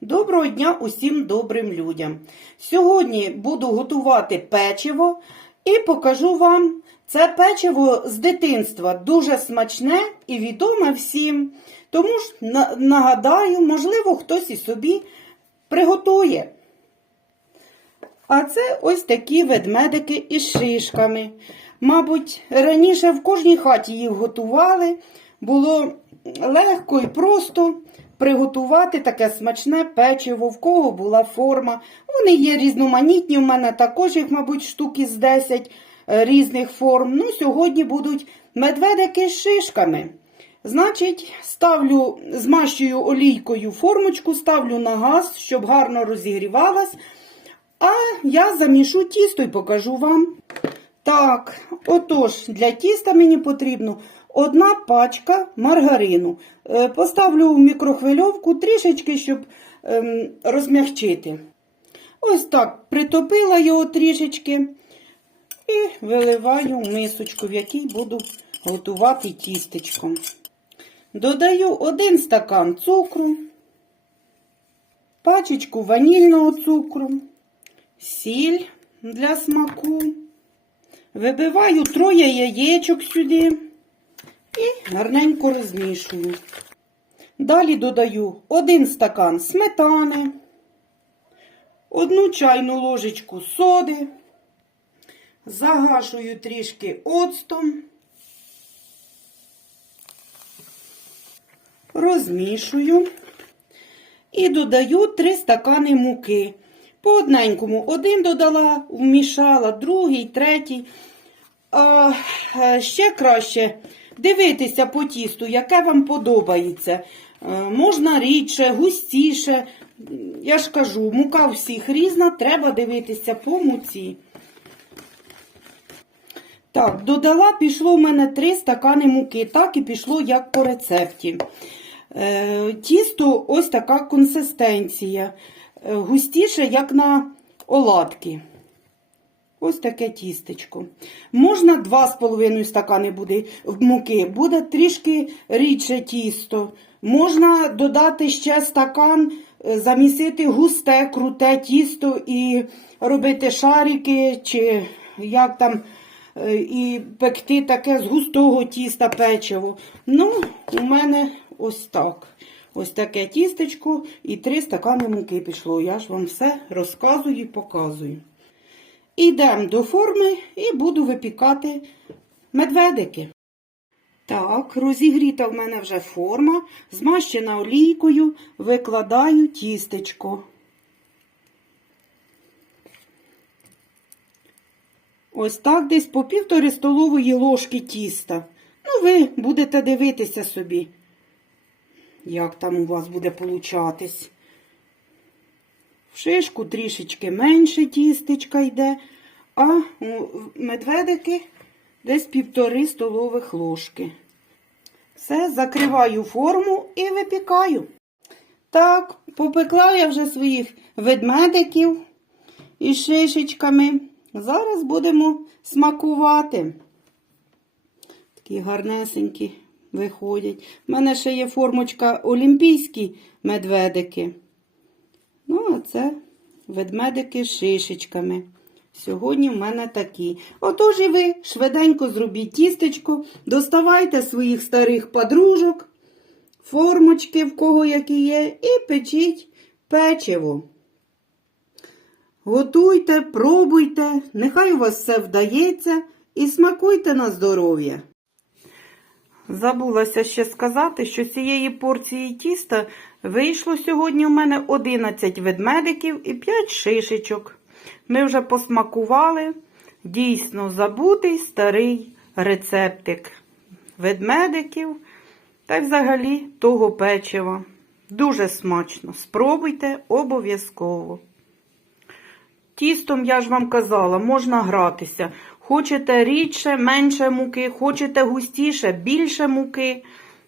Доброго дня усім добрим людям. Сьогодні буду готувати печиво і покажу вам це печиво з дитинства дуже смачне і відоме всім. Тому ж нагадаю, можливо, хтось і собі приготує. А це ось такі ведмедики із шишками. Мабуть, раніше в кожній хаті їх готували. Було легко і просто приготувати таке смачне печиво, в кого була форма. Вони є різноманітні, у мене також їх, мабуть, штуки з 10 е, різних форм. Ну, сьогодні будуть медведики з шишками. Значить, ставлю, змащую олійкою формочку, ставлю на газ, щоб гарно розігрівалась. А я замішу тісто і покажу вам. Так, отож, для тіста мені потрібно одна пачка маргарину. Е, Поставлю в мікрохвильовку трішечки, щоб ем, розмягчити. Ось так, притопила його трішечки і виливаю в мисочку, в якій буду готувати тістечко. Додаю один стакан цукру, пачечку ванільного цукру, сіль для смаку. Вибиваю троє яєчок сюди і гарненько розмішую. Далі додаю один стакан сметани, одну чайну ложечку соди, загашую трішки оцтом, розмішую і додаю 3 стакани муки. По одненькому. Один додала, вмішала, другий, третій. А, е, ще краще дивитися по тісту, яке вам подобається. Е, Можна рідше, густіше. Я ж кажу, мука всіх різна, треба дивитися по муці. Так, додала, пішло в мене 3 стакани муки. Так і пішло, як по рецепті. Е, Тісто ось така консистенція. Е, Густіше, як на оладки. Ось таке тістечко. Можна 2,5 стакани буде муки, буде трішки рідше тісто. Можна додати ще стакан, е, замісити густе, круте тісто і робити шарики, чи як там, е, і пекти таке з густого тіста печиво. Ну, у мене ось так. Ось таке тістечко і 3 стакани муки пішло. Я ж вам все розказую і показую. Ідемо до форми і буду випікати медведики. Так, розігріта в мене вже форма, змащена олійкою, викладаю тістечко. Ось так десь по півтори столової ложки тіста. Ну, ви будете дивитися собі, як там у вас буде получатись. В шишку трішечки менше тістечка йде, а у медведики десь півтори столових ложки. Все, закриваю форму і випікаю. Так, попекла я вже своїх ведмедиків із шишечками. Зараз будемо смакувати. Такі гарнесенькі виходять. У мене ще є формочка олімпійські медведики. Ну, а це ведмедики з шишечками. Сьогодні в мене такі. Отож і ви швиденько зробіть тістечко, доставайте своїх старих подружок, формочки, в кого які є, і печіть печиво. Готуйте, пробуйте, нехай у вас все вдається і смакуйте на здоров'я. Забулася ще сказати, що з цієї порції тіста вийшло сьогодні у мене 11 ведмедиків і 5 шишечок. Ми вже посмакували дійсно забутий старий рецептик ведмедиків та взагалі того печива. Дуже смачно. Спробуйте обов'язково. Тістом, я ж вам казала, можна гратися. Хочете рідше, менше муки, хочете густіше, більше муки.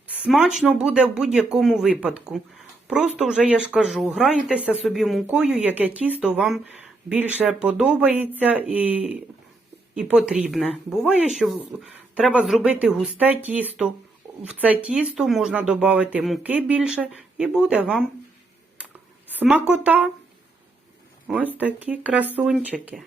Смачно буде в будь-якому випадку. Просто вже я ж кажу, грайтеся собі мукою, яке тісто вам більше подобається і, і потрібне. Буває, що треба зробити густе тісто. В це тісто можна додати муки більше, і буде вам Смакота. Ось такі красунчики.